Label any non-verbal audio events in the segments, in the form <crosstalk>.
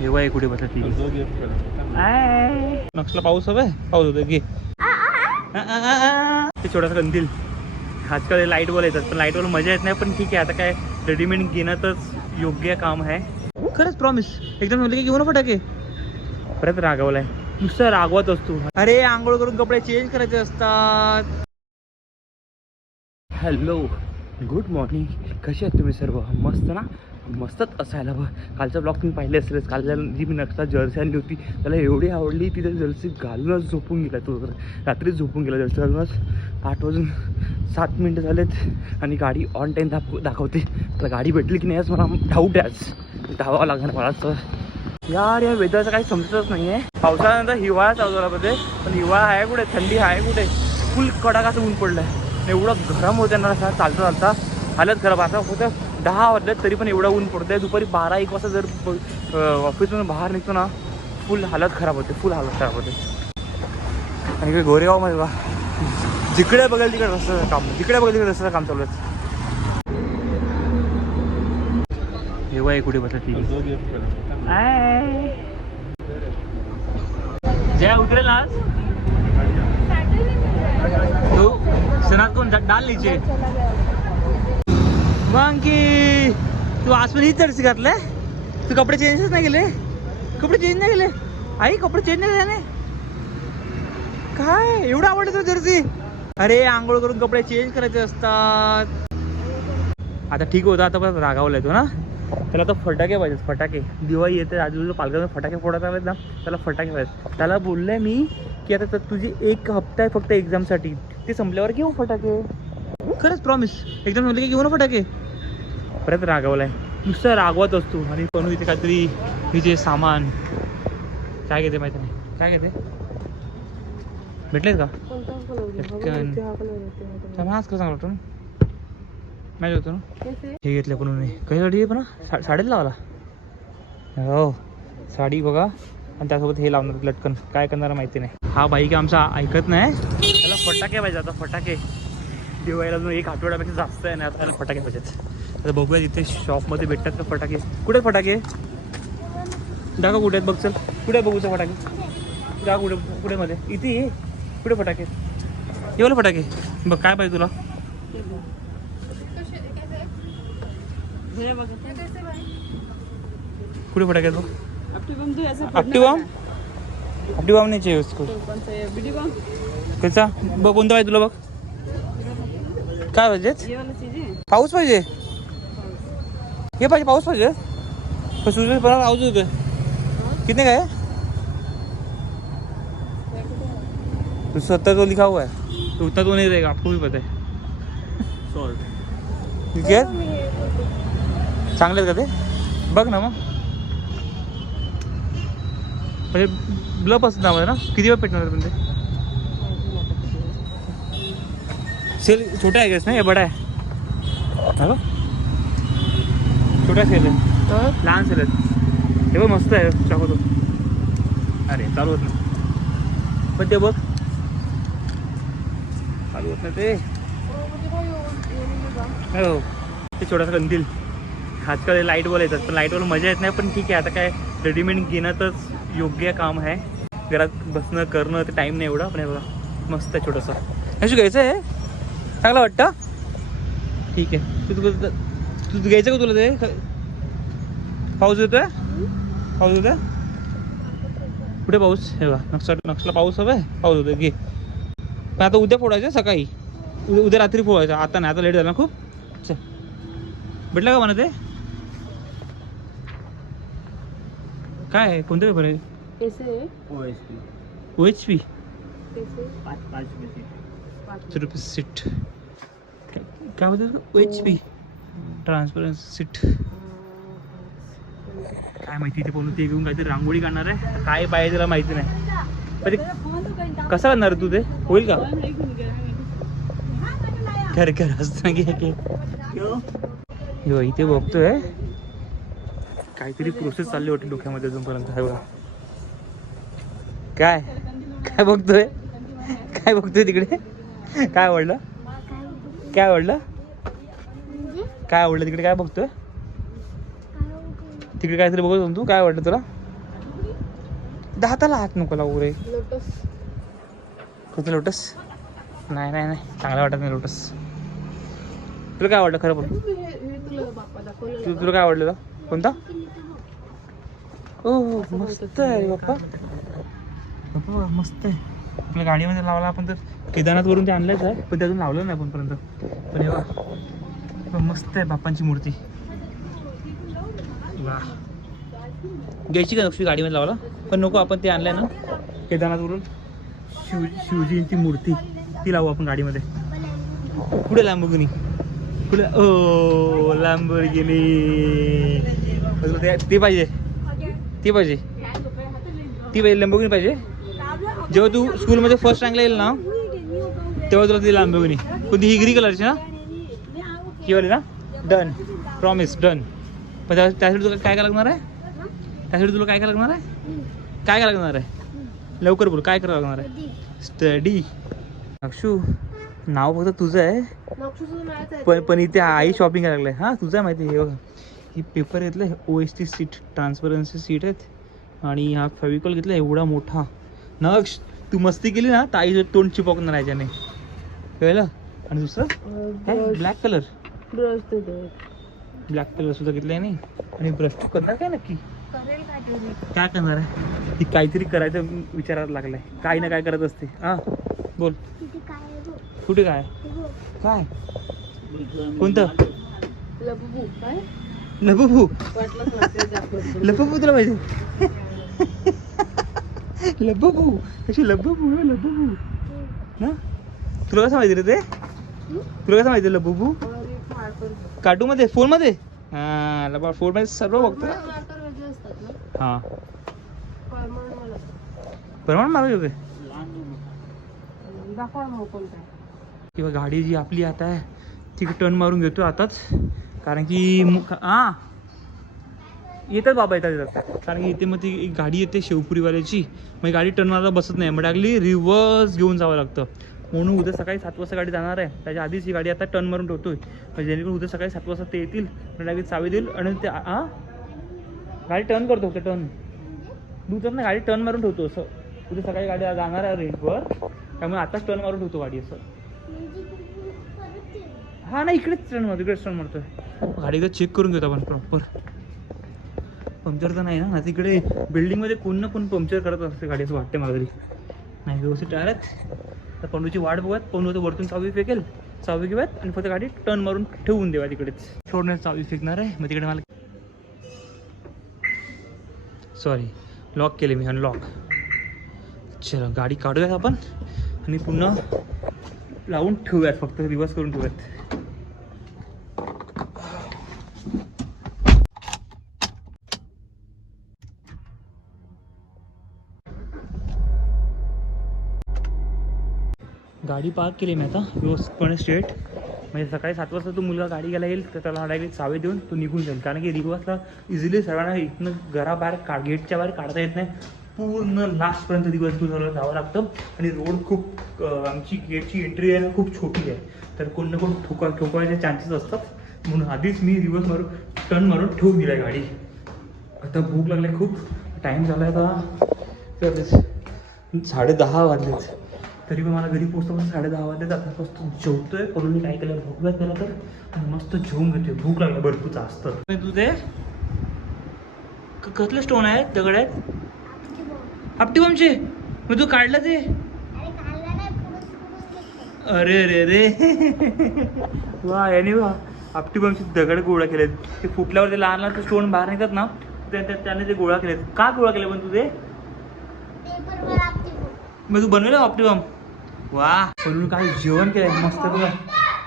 हेवा आहे कुठे बसत नक्षला पाऊस हवाय पाऊस होतो घे. आ, आ, आ, आ. ते छोटासा कंदील. आजकाल लाइट बॉल येतात पण लाइट बॉल मजा येत नाही पण ठीक आहे आता काय रेडीमेड घेण्यातच योग्य काम आहे. खरंच प्रॉमिस एकदम म्हणलं की घेऊ ना फटाके. परत रागवलाय. नुसतं रागवत असतो. अरे आंघोळ करून कपडे चेंज करायचे असतात. हॅलो गुड मॉर्निंग कसे आहात तुम्ही सर्व? मस्त ना? मस्तच असायला हवं कालचा ब्लॉग तुम्ही पाहिले असेलच. कालच्या जी मी नक्षा जर्सी आणली होती त्याला एवढी आवडली तिथे जर्सी घालूनच झोपून गेला तो. रात्रीच झोपून गेला जर्सी घालूनच. आठ वाजून सात मिनटं झालेत आणि गाडी ऑन टाईम दाख दाखवते. तर गाडी भेटली की नाही आज मला डाऊट आहे आज. धावावं लागणार मला तर यार या वेदरचं काही समजतच नाही आहे पावसाळ्यानंतर हिवाळा चालू पण हिवाळा आहे कुठे? थंडी आहे कुठे? फुल कडाकाचं ऊन पडलं आहे एवढं गरम होतं ना चालता चालता. हालत खराब. असं होतं दहा वाजल्यात तरी पण एवढं ऊन पडतंय. दुपारी बारा एक वाजता जर ऑफिसमधून बाहेर निघतो ना फुल हालत खराब होते फुल हालत खराब होते. आणि इकडे गोरेगावमध्ये बा जिकडे बघेल तिकडे रस्त्याचं काम जिकडे बघायला तिकडे रस्त्याचं काम चालू आहे. हेवा कुठे बसत ती. जय उतरेल आज? तू? सनात कोण डाल नीचे. मग की तू आज पण हीच जर्सी घातले तू कपडे चेंजच नाही केले? कपडे चेंज नाही केले? आई कपडे चेंज नाही झाले काय? एवढं आवडलं तुला जर्सी? अरे आंघोळ करून कपडे चेंज करायचे असतात. आता ठीक होतं आता पण रागावलाय तो ना. त्याला तर फटाके पाहिजेत फटाके. दिवाळी येते आजूबाजूला पालकांना फटाके फोडायला आलेत ना त्याला फटाके पाहिजेत. त्याला बोललंय मी की आता तर तुझी एक हप्ता आहे फक्त एक्झामसाठी ते संपल्यावर घेऊ फटाके? खरंच प्रॉमिस एकदम म्हणलं की घेऊ ना फटाके. परत रागवलाय. नुसतं रागवत असतो. आणि पण इथे काहीतरी हे जे सामान. काय घेते माहिती नाही. काय घेते? भेटलेत का? पटकन. का चांगला वाटतो ना? मॅच होतो ना? हे घेतलं पण मी कशासाठी पण सा साडीच लावला हो. साडी बघा. आणि त्यासोबत हे लावणार लटकन. काय करणार माहिती नाही. हा बाईक आमचा ऐकत नाही. त्याला फटाके पाहिजे आता फटाके. दिवाळीला अजून एक आठवड्यापेक्षा जास्त आहे ना आता फटाके पाहिजेत आता बघूया तिथे शॉपमध्ये भेटतात का फटाके. कुठे फटाके? दाखव कुठे आहेत बघ चल. कुठे बघूचं फटाके? दाखव कुठे कुठे मध्ये इथे ये. कुठे फटाके? ये बोला फटाके. बघ काय पाहिजे तुला? कुठे फटाके बॉम्ब अपटी बॉम्ब नाही चाहिए उसको कैसा बघ कोणता पाहिजे तुला बघ? काय पाहिजे पाऊस पाहिजे. हे पाहिजे पाऊस पाहिजे. पण सूर्य पर पाऊस होते कितने का है तो सत्तर तो लिखा हुआ है तो उतना तो नहीं रहेगा आपको भी पता है ठीक आहे चांगले आहेत का ते? बघ ना मग. म्हणजे ब्लप असतं त्यामध्ये ना? किती वेळ पेटणार पण ते? सेल छोटा आहे गॅस ना हे बडा आहे हा। बघ. छोटा सेल आहे लहान सेल आहेत हे बघ मस्त आहे. दाखवतो अरे चालू होत नाही. पण ते बघ. चालू होत नाही ते. हो. ते छोटासा कंदील. आजकाल लाइट बॉल येतात. पण लाइट बॉल मजा येत नाही पण ठीक आहे. आता काय रेडीमेड घेण्यातच योग्य काम आहे. घरात बसणं करणं ते टाईम नाही एवढा. पण हे बघा मस्त आहे छोटंसं. हे घ्यायचं आहे? चांगलं वाटतं? ठीक आहे. तू तू तू घ्यायचं का तुला ते? पाऊस येतोय? पाऊस येतोय? कुठे पाऊस? हे बघा नक्षा नक्षला पाऊस हवाय. पाऊस होतोय घे. पण आता उद्या फोडायचं सकाळी. उद्या उद्या रात्री फोडायचं. आता नाही आता लेट झाला ना खूप. चल. भेटलं का मला ते? काय आहे? कोणतं पेपर आहे? O H P. रुपये सीट. काय O. H P transparence sheet काय माहिती ते पण ते घेऊन काहीतरी रांगोळी काढणार आहे. काय पाहिजे त्याला माहिती नाही. पण ते कसं करणार तू ते? होईल का? कर कर असतं यो. इथे बघतोय. काहीतरी प्रोसेस चालली होती डोक्यामध्ये अजूनपर्यंत बघा. काय? काय बघतोय? काय बघतोय तिकडे? काय आवडलं? काय आवडलं? काय आवडलं? तिकडे काय बघतोय? तिकडे काहीतरी बघत तू? काय आवडलं तुला? दाताला हात नको लावू रे. लोटस. कोणतं लोटस? नाही नाही नाही. चांगलं वाटत नाही लोटस. तुला काय आवडलं खरं बोल. तू तुला काय आवडलेलं कोणता? ओ मस्त आहे बाप्पा. बाप्पा मस्त आहे. आपल्या गाडीमध्ये लावला आपण तर. केदारनाथ वरून ते आणलंच आहे पण ते अजून लावलं नाही आपण पर्यंत पण हे वा पण मस्त आहे बाप्पांची मूर्ती. वा घ्यायची का नक्षी गाडीमध्ये लावला पण नको आपण ते आणलंय ना. केदारनाथवरून शिव शिवजींची मूर्ती. ती लावू आपण गाडीमध्ये. पुढे लांबगिनी? पुढे ओ लांबगिनी. ते ती पाहिजे. ती पाहिजे. ती पाहिजे लंबोगिनी पाहिजे. जेव्हा तू स्कूलमध्ये फर्स्ट रँकला येईल ना तेव्हा तुला ती लांबोगिनी कोणती ही ग्री कलरची ना? ही वाली ना? डन. Promise done. पण त्या त्यासाठी तुला काय काय लागणार आहे? त्यासाठी तुला काय काय लागणार आहे? काय काय लागणार आहे? लवकर बोल काय करावं लागणार आहे? स्टडी अक्षू नाव फक्त तुझं आहे. आहे. पण पण इथे आई शॉपिंग करायला लागलाय. हां तुझं आहे माहिती आहे हे बघा. ही पेपर घेतलं O S T sheet transparency sheet आहेत. आणि हा फेविकॉल घेतला एवढा मोठा. नक्ष तू मस्ती केली ना तर आईचं तोंड चिपकणार आहे याच्याने कळलं? आणि दुसरं? Black colour brush. Black colour सुद्धा घेतलाय नाही? आणि ब्रश तू करणार काय नक्की? काय करणार आहे? ती काहीतरी करायचं विचारायला लागलाय. काही ना काय करत असते. हा बोल. कुठे काय? काय? कोणतं? काय? दाखवलं. लबू तुला पाहिजे. लबू कशी लबू लबू ना? तुला कसं माहिती रे ते? तुला कसं माहिती बुबू अरे, कार्टून मध्ये फोनमध्ये हा लबा फोनमध्ये सर्व बघतो मला हा. मला मारू दाखवा किंवा गाडी जी आपली आता आहे ती टर्न मारून घेतो आताच. कारण की हा. येतात बाबा येतात येतात. कारण की इथे मग ती एक गाडी येते शेवपुरीवाल्याची. मग गाडी टर्न मारायला बसत नाही. मग लागली रिव्हर्स घेऊन जावं लागतं. म्हणून उद्या सकाळी सात वाजता गाडी जाणार आहे. त्याच्या आधीच ही गाडी आता टर्न मारून ठेवतोय. म्हणजे जेणेकरून उद्या सकाळी सात वाजता ते येतील लगेच चावी देईल आणि ते हा गाडी टर्न करतो ते टर्न दुसरं ना गाडी टर्न मारून ठेवतो असं. उद्या सकाळी गाडी जाणार आहे रेंटवर. त्यामुळे आताच टर्न मारून ठेवतो गाडी असं. हा नाही इकडेच टर्न मारतो इकडेच टर्न मारतोय. गाडी एकदा चेक करून घेतो आपण प्रॉपर पंक्चर तर नाही ना? तिकडे बिल्डिंगमध्ये कोण ना कोण पंक्चर करत असते गाडी असं वाटते मागरी नाही व्यवस्थित टायर तर पंडूची वाट बघत पंडू तर वरतून चावी फेकेल. चावी घेऊयात आणि फक्त गाडी टर्न मारून ठेवून देवा तिकडेच सोडण्यात चावी फेकणार आहे. मग तिकडे मला सॉरी लॉक केले मी अनलॉक चलो गाडी काढूयात आपण आणि पुन्हा लावून ठेवूयात. फक्त रिवर्स करून ठेवूयात. गाडी पार्क केली मी आता व्यवस्थितपणे स्ट्रेट म्हणजे सकाळी सात वाजता तो मुलगा गाडी घ्यायला येईल तर त्याला डायरेक्ट सावे देऊन तो निघून जाईल. कारण की रिवर्सला इझिली सर्वांना इथनं घराबाहेर का गेटच्या बाहेर काढता येत नाही. पूर्ण लास्टपर्यंत दिवस दिवसाला जावं लागतं. आणि रोड खूप आमची गेटची एंट्री आहे ना खूप छोटी आहे. तर कोण ना कोण ठोका ठोकायचे चान्सेस असतात. म्हणून आधीच मी रिवर्स मारून टर्न मारून ठेवून दिला गाडी. आता भूक लागली खूप. टाईम झाला आहे आता तर साडे दहा वाजलेच तरी पण मला घरी पोहोचतो पण साडे दहा वाजले आता मस्त जेवतोय करून काय केलं? बघूया त्याला तर मस्त जेवून घेतोय. भूक लागली. भरपूर जास्त. तू ते क- कसले स्टोन आहेत? दगड आहेत आपटी बमचे मग तू काढलं ते? अरे अरे अरे. <laughs> वा याने वा. आपटी बमचे दगड गोळा केलेत. ते फुटल्यावर ते लहान लहान स्टोन बाहेर निघतात ना त्या- त्या- त्याने ते गोळा केलेत. का गोळा केले पण तू ते मग तू बनवलं ऑप्टिमम वा. म्हणून काय जेवण केलंय. मस्त बघा.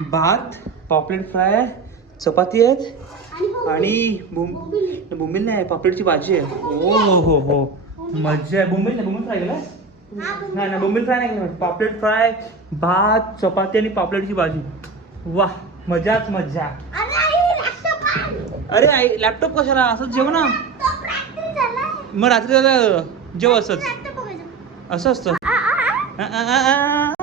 भात पॉपलेट फ्राय चपाती आहेत आणि बोंब- बोंबील नाही पापलेटची भाजी आहे. ओ हो हो हो. मज्जा आहे. बोंबील नाही बोंबील फ्राय केला नाही नाही बोंबील फ्राय नाही केलं पापलेट फ्राय भात चपाती आणि पापलेटची भाजी. वा मजाच मज्जा. अरे आई लॅपटॉप कशाला? असंच जेव ना मग रात्री जेव असंच. असं असतं. ah ah